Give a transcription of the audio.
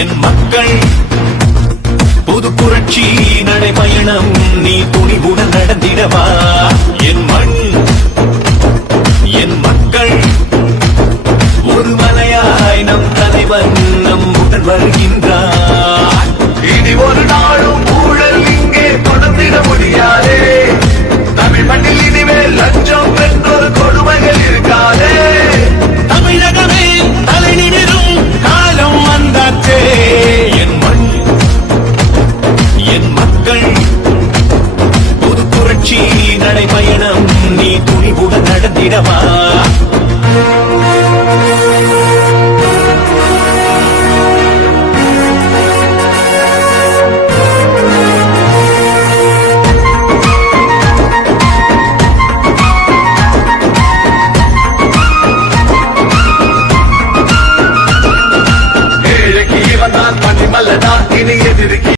என் மக்கள் புது புரட்சி நடைபயணம் நீ துணிவுடன் நடந்திடவா. என் மண் என் மக்கள் ஒரு மலையாய் நம் தலைவன் நம் உடன் வருகின்றார். இனி ஒரு நாளும் ஊழல் இங்கே தொடர்ந்திட முடியாதே. தமிழ் மண்ணில் இனிமேல் லஞ்சம் என்றொரு கொடுமைகள் இருக்காதே. தமிழகமே தலை நிமிரும் காலம் வந்தாச்சே. என் மண் என் மக்கள் புது புரட்சி நடைபயணம் நீ துணிவுடன் நடந்திடவா. ஏழைக்கு இவன் தான் பணிமல்லதான் இனி எதிர்க்கு